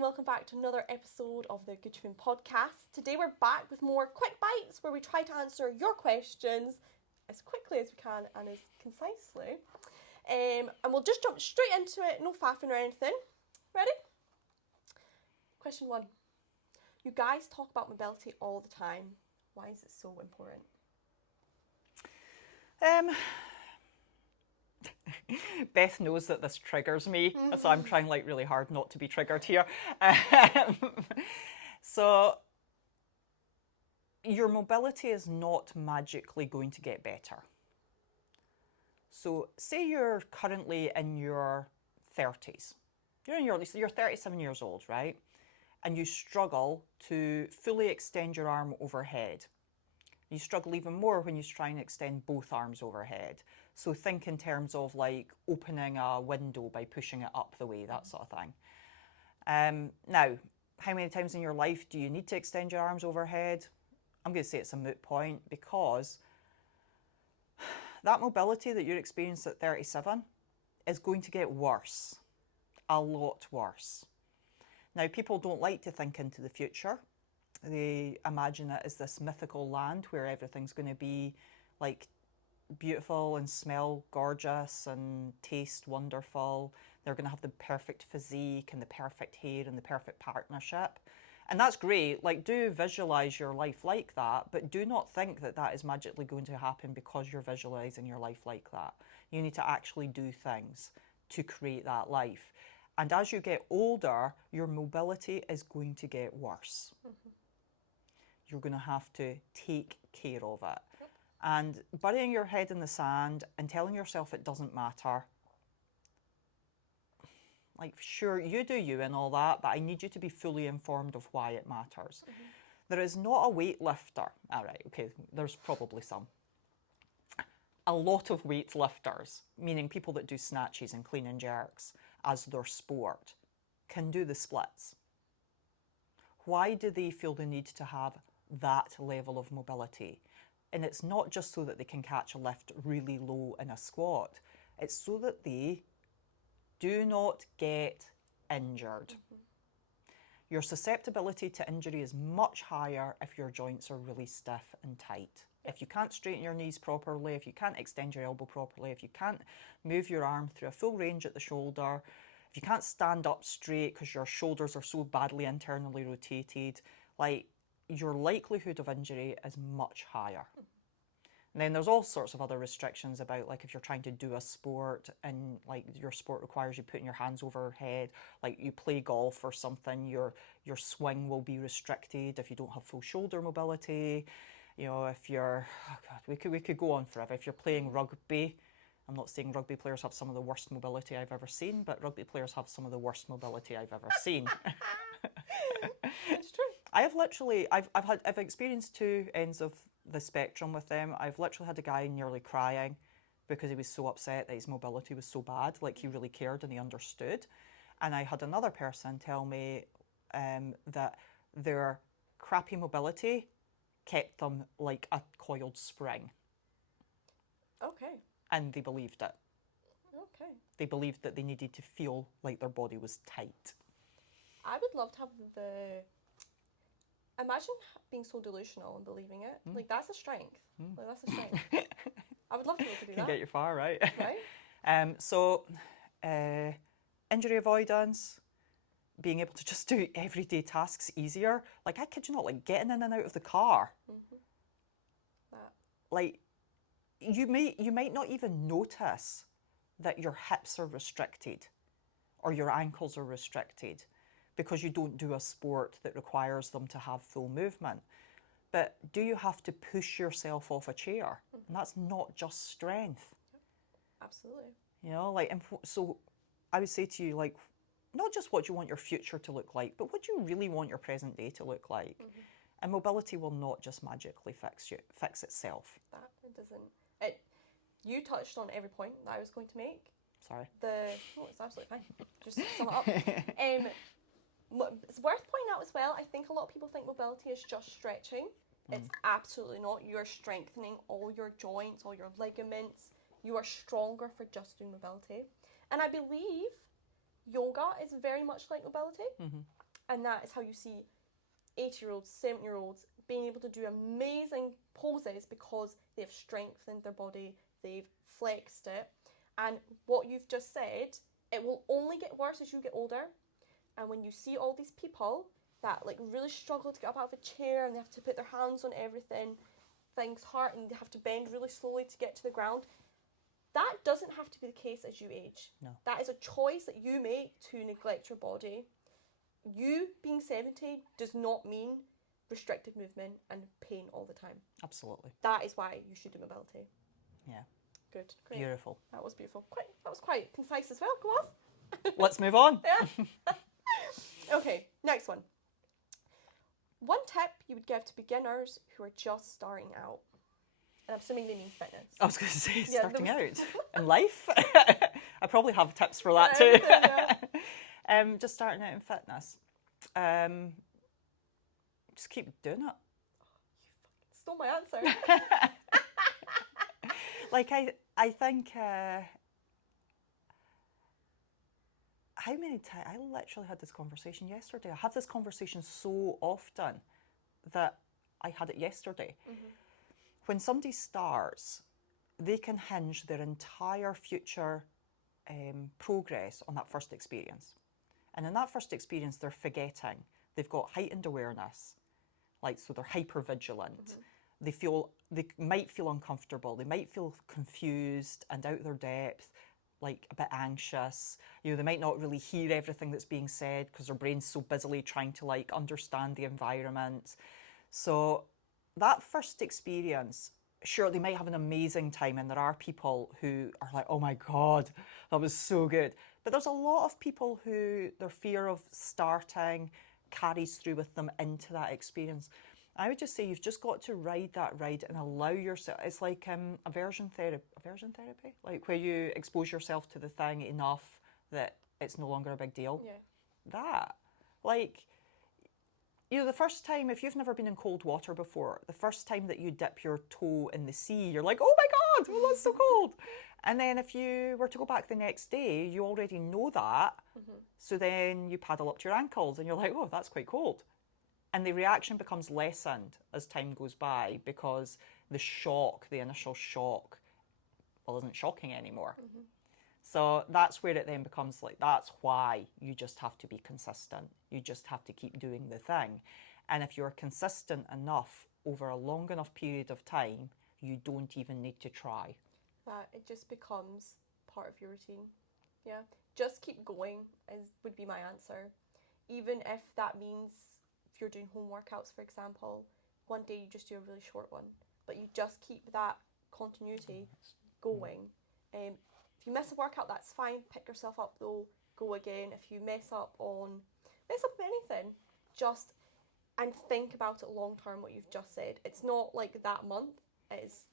and welcome back to another episode of the Good Twin podcast. Today we're back with more quick bites where we try to answer your questions as quickly as we can and as concisely. And we'll just jump straight into it, no faffing or anything. Ready? Question 1. You guys talk about mobility all the time. Why is it so important? Beth knows that this triggers me, so I'm trying really hard not to be triggered here. So your mobility is not magically going to get better. So say you're currently in your 30s. You're 37 years old, right? And you struggle to fully extend your arm overhead. You struggle even more when you try and extend both arms overhead. So think in terms of like opening a window by pushing it up the way, that sort of thing. Now, how many times in your life do you need to extend your arms overhead? I'm going to say it's a moot point, because that mobility that you're experiencing at 37 is going to get worse, a lot worse. Now, people don't like to think into the future. They imagine it as this mythical land where everything's going to be like beautiful and smell gorgeous and taste wonderful. They're going to have the perfect physique and the perfect hair and the perfect partnership. And that's great. Like, do visualize your life like that, but do not think that that is magically going to happen because you're visualizing your life like that. You need to actually do things to create that life. And as you get older, your mobility is going to get worse. You're going to have to take care of it. And burying your head in the sand and telling yourself it doesn't matter, like, sure, you do you and all that, but I need you to be fully informed of why it matters. There is not a weightlifter. All right, okay, there's probably some. A lot of weightlifters, meaning people that do snatches and clean and jerks as their sport, can do the splits. Why do they feel the need to have that level of mobility? And it's not just so that they can catch a lift really low in a squat. It's so that they do not get injured. Your susceptibility to injury is much higher if your joints are really stiff and tight. If you can't straighten your knees properly, if you can't extend your elbow properly, if you can't move your arm through a full range at the shoulder, if you can't stand up straight because your shoulders are so badly internally rotated, like, your likelihood of injury is much higher. And then there's all sorts of other restrictions about, like, if you're trying to do a sport and like your sport requires you putting your hands overhead, like you play golf or something, your swing will be restricted if you don't have full shoulder mobility. You know, if you're, oh God, we could go on forever. If you're playing rugby, I'm not saying rugby players have some of the worst mobility I've ever seen, but rugby players have some of the worst mobility I've ever seen. It's true. I've experienced two ends of the spectrum with them. I've literally had a guy nearly crying because he was so upset that his mobility was so bad, like he really cared and he understood. And I had another person tell me that their crappy mobility kept them like a coiled spring. Okay. And they believed it. Okay. They believed that they needed to feel like their body was tight. I would love to have imagine being so delusional and believing it. Like, that's a strength. Like, that's a strength. I would love to be able to do Can that. get you far, right? Right? So, injury avoidance, being able to just do everyday tasks easier. Like, I kid you not, like getting in and out of the car. That. Like, you might not even notice that your hips are restricted or your ankles are restricted because you don't do a sport that requires them to have full movement. But do you have to push yourself off a chair? And that's not just strength. Absolutely. You know, like, and so I would say to you, like, not just what you want your future to look like, but what do you really want your present day to look like? And mobility will not just magically fix itself. That it doesn't. You touched on every point that I was going to make. Sorry. No, it's absolutely fine. Just sum it up. It's worth pointing out as well, I think a lot of people think mobility is just stretching. It's absolutely not. You are strengthening all your joints, all your ligaments. You are stronger for just doing mobility. And I believe yoga is very much like mobility. And that is how you see 80-year-olds, 70-year-olds being able to do amazing poses because they've strengthened their body, they've flexed it. And what you've just said, it will only get worse as you get older. And when you see all these people that like really struggle to get up out of a chair and they have to put their hands on everything, things hurt and they have to bend really slowly to get to the ground, that doesn't have to be the case as you age. No. That is a choice that you make to neglect your body. You being 70 does not mean restricted movement and pain all the time. Absolutely. That is why you should do mobility. Yeah. Good. Great. Beautiful. That was beautiful. That was quite concise as well. Go on. Let's move on. Yeah. Okay, next one. One tip you would give to beginners who are just starting out. And I'm assuming they mean fitness. I was going to say, Yeah, starting there out in life. I probably have tips for that too. Yeah. Just starting out in fitness. Just keep doing it. Stole my answer. Like I think how many times I literally had this conversation yesterday. I have this conversation so often that I had it yesterday. Mm-hmm. When somebody starts, they can hinge their entire future progress on that first experience. And in that first experience, they're forgetting. They've got heightened awareness, like so they're hyper vigilant. Mm-hmm. They might feel uncomfortable. They might feel confused and out of their depth, like a bit anxious. You know, they might not really hear everything that's being said because their brain's so busily trying to like understand the environment. So that first experience, sure, they might have an amazing time, and there are people who are like, oh my God, that was so good. But there's a lot of people who their fear of starting carries through with them into that experience. I would just say you've just got to ride that ride and allow yourself. It's like aversion therapy, like where you expose yourself to the thing enough that it's no longer a big deal. Yeah. That, like, you know, the first time, if you've never been in cold water before, the first time that you dip your toe in the sea, you're like, oh my God, oh, that's so cold. And then if you were to go back the next day, you already know that. Mm-hmm. So then you paddle up to your ankles and you're like, oh, that's quite cold. And the reaction becomes lessened as time goes by because the shock, the initial shock, well, isn't shocking anymore. Mm-hmm. So that's where it then becomes like, that's why you just have to be consistent. You just have to keep doing the thing. And if you're consistent enough over a long enough period of time, you don't even need to try. It just becomes part of your routine. Yeah. Just keep going would be my answer. Even if that means if you're doing home workouts, for example, one day you just do a really short one, but you just keep that continuity going. If you miss a workout, that's fine. Pick yourself up though. Go again. If you mess up anything, and think about it long term. What you've just said. It's not like that month. It is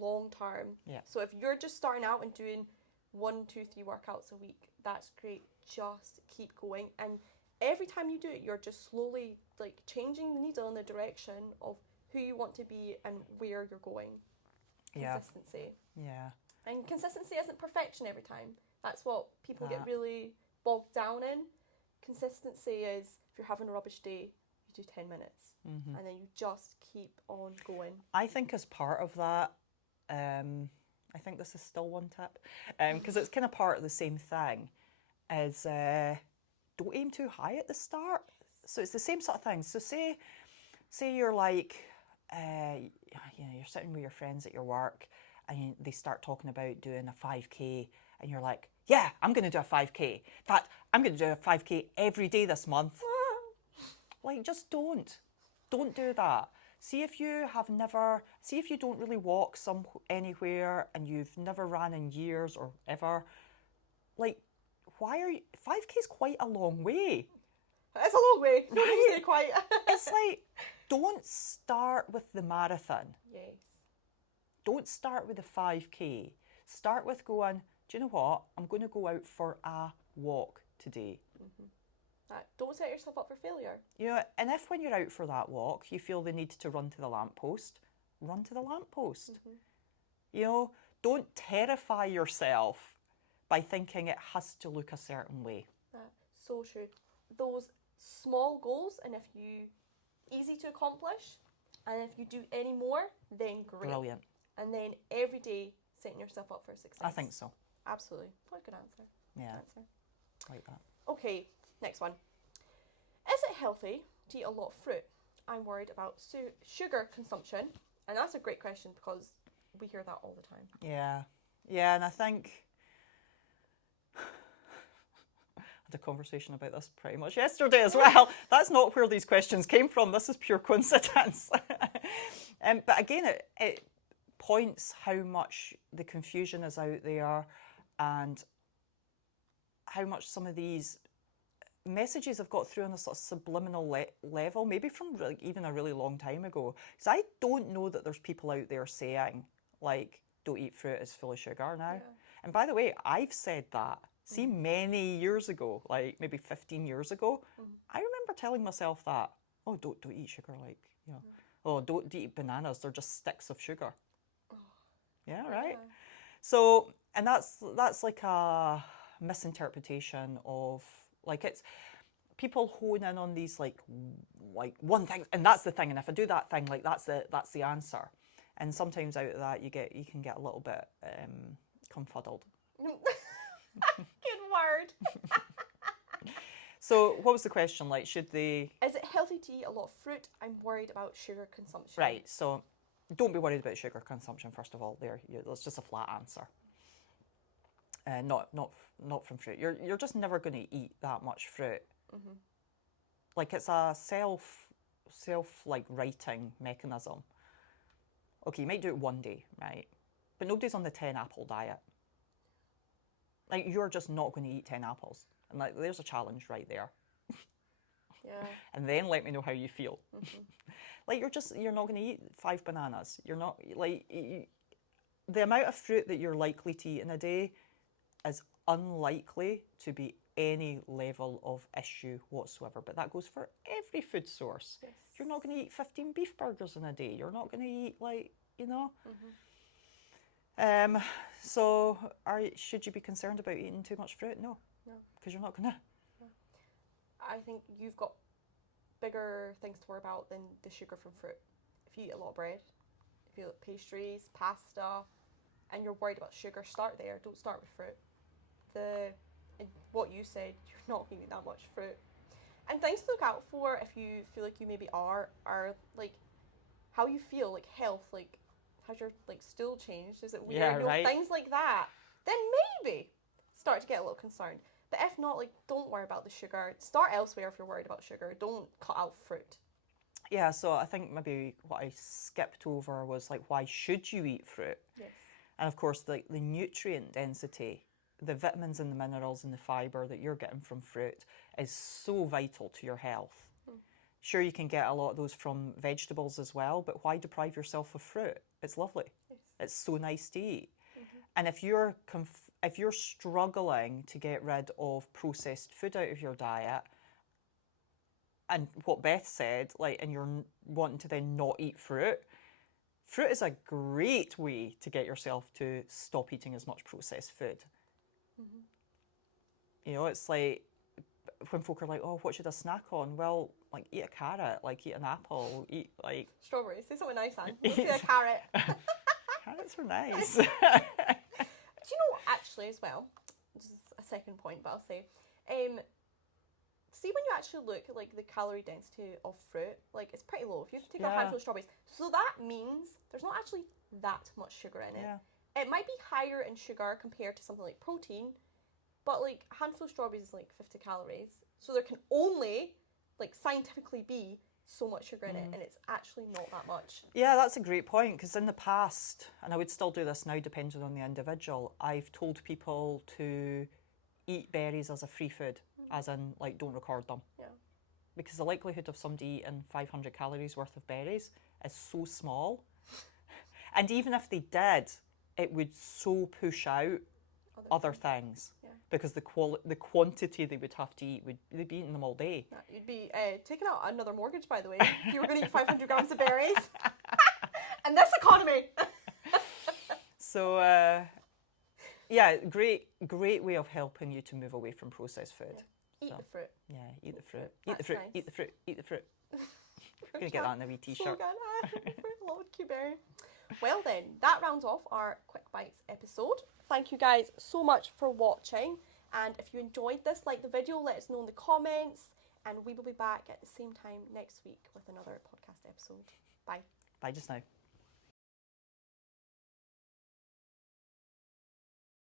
long term. Yeah. So if you're just starting out and doing 1, 2, 3 workouts a week, that's great. Just keep going, and every time you do it, you're just slowly like changing the needle in the direction of who you want to be and where you're going. Consistency. Yeah. And consistency isn't perfection every time. That's what people get really bogged down in. Consistency is if you're having a rubbish day, you do 10 minutes. Mm-hmm. And then you just keep on going. I think as part of that, I think this is still one tip, because it's kind of part of the same thing, is don't aim too high at the start. So it's the same sort of thing. So say you're like, you're sitting with your friends at your work, and they start talking about doing a 5K, and you're like, yeah, I'm going to do a 5K. In fact, I'm going to do a 5K every day this month. Like, just don't do that. See if you don't really walk anywhere and you've never ran in years or ever. Like, 5K is quite a long way. It's a long way. Don't say quite. It's like, don't start with the marathon. Yes. Don't start with the 5K. Start with going, do you know what? I'm going to go out for a walk today. Mm-hmm. Don't set yourself up for failure. You know, and if when you're out for that walk, you feel the need to run to the lamppost, run to the lamppost. Mm-hmm. You know, don't terrify yourself by thinking it has to look a certain way. So true. Those small goals, and if you easy to accomplish, and if you do any more, then great. Brilliant. And then every day setting yourself up for success. I think so. Absolutely. What a good answer. Yeah. Good answer. Like that. Okay, next one. Is it healthy to eat a lot of fruit? I'm worried about sugar consumption. And that's a great question because we hear that all the time. Yeah. Yeah, and I think I had a conversation about this pretty much yesterday as well. That's not where these questions came from. This is pure coincidence. But again, it points how much the confusion is out there and how much some of these messages have got through on a sort of subliminal level, maybe from even a really long time ago. Because I don't know that there's people out there saying, like, don't eat fruit, it's full of sugar now. Yeah. And by the way, I've said that. See, many years ago, like maybe 15 years ago, I remember telling myself that, oh, don't eat sugar, like, you know, oh, don't eat bananas, they're just sticks of sugar. Yeah, right? Yeah. So, and that's like a misinterpretation of, like, it's people hone in on these like one thing, and that's the thing, and if I do that thing, like that's the answer. And sometimes out of that you can get a little bit confuddled. Good word. So what was the question? Like, should they... Is it healthy to eat a lot of fruit? I'm worried about sugar consumption. Right, so don't be worried about sugar consumption, first of all. That's just a flat answer. Not from fruit. You're just never going to eat that much fruit. Mm-hmm. Like, it's a self like writing mechanism. Okay, you might do it one day, right? But nobody's on the 10 apple diet. Like, you're just not going to eat 10 apples. And like, there's a challenge right there. Yeah. And then let me know how you feel. Mm-hmm. Like, you're not going to eat 5 bananas. You're not, like, the amount of fruit that you're likely to eat in a day is unlikely to be any level of issue whatsoever. But that goes for every food source. Yes. You're not going to eat 15 beef burgers in a day. You're not going to eat, like, you know. Mm-hmm. So should you be concerned about eating too much fruit? No. No. Because you're not going to. No. I think you've got bigger things to worry about than the sugar from fruit. If you eat a lot of bread, if you eat pastries, pasta, and you're worried about sugar, start there. Don't start with fruit. What you said, you're not going to eat that much fruit. And things to look out for if you feel like you maybe are like how you feel, like health, like has your like stool changed? Is it weird? Yeah, right. Things like that. Then maybe start to get a little concerned. But if not, like, don't worry about the sugar. Start elsewhere if you're worried about sugar. Don't cut out fruit. Yeah, so I think maybe what I skipped over was like, why should you eat fruit? Yes. And of course, the nutrient density, the vitamins and the minerals and the fibre that you're getting from fruit is so vital to your health. Sure, you can get a lot of those from vegetables as well, but why deprive yourself of fruit? It's lovely. Yes. It's so nice to eat. Mm-hmm. And if you're struggling to get rid of processed food out of your diet, and what Beth said, like, and you're wanting to then not eat fruit is a great way to get yourself to stop eating as much processed food. Mm-hmm. You know, it's like when folk are like, oh, what should I snack on? Well, like, eat a carrot, like, eat an apple, eat, like... Strawberries. Say something nice, Anne. Eat a carrot. Carrots are nice. Do you know, actually, as well, this is a second point, but I'll say, see when you actually look at, like, the calorie density of fruit, like, it's pretty low. If you take a handful of strawberries. So that means there's not actually that much sugar in it. Yeah. It might be higher in sugar compared to something like protein, but, like, a handful of strawberries is, like, 50 calories. So there can only, like, scientifically be so much sugar in it, and it's actually not that much. Yeah, that's a great point, because in the past, and I would still do this now depending on the individual, I've told people to eat berries as a free food, as in, like, don't record them. Yeah. Because the likelihood of somebody eating 500 calories worth of berries is so small. And even if they did, it would so push out other things. Yeah. Because the quantity they would have to eat, they'd be eating them all day. Yeah, you'd be taking out another mortgage, by the way, if you were going to eat 500 grams of berries. And this economy. So, yeah, great way of helping you to move away from processed food. Eat So, the fruit. yeah, eat the fruit. Eat the That's fruit. nice. Eat the fruit. Eat the fruit. We're Gonna get that in a wee t-shirt. Lord Q-Berry. Well then, that rounds off our Quick Bites episode. Thank you guys so much for watching. And if you enjoyed this, like the video, let us know in the comments. And we will be back at the same time next week with another podcast episode. Bye. Bye just now.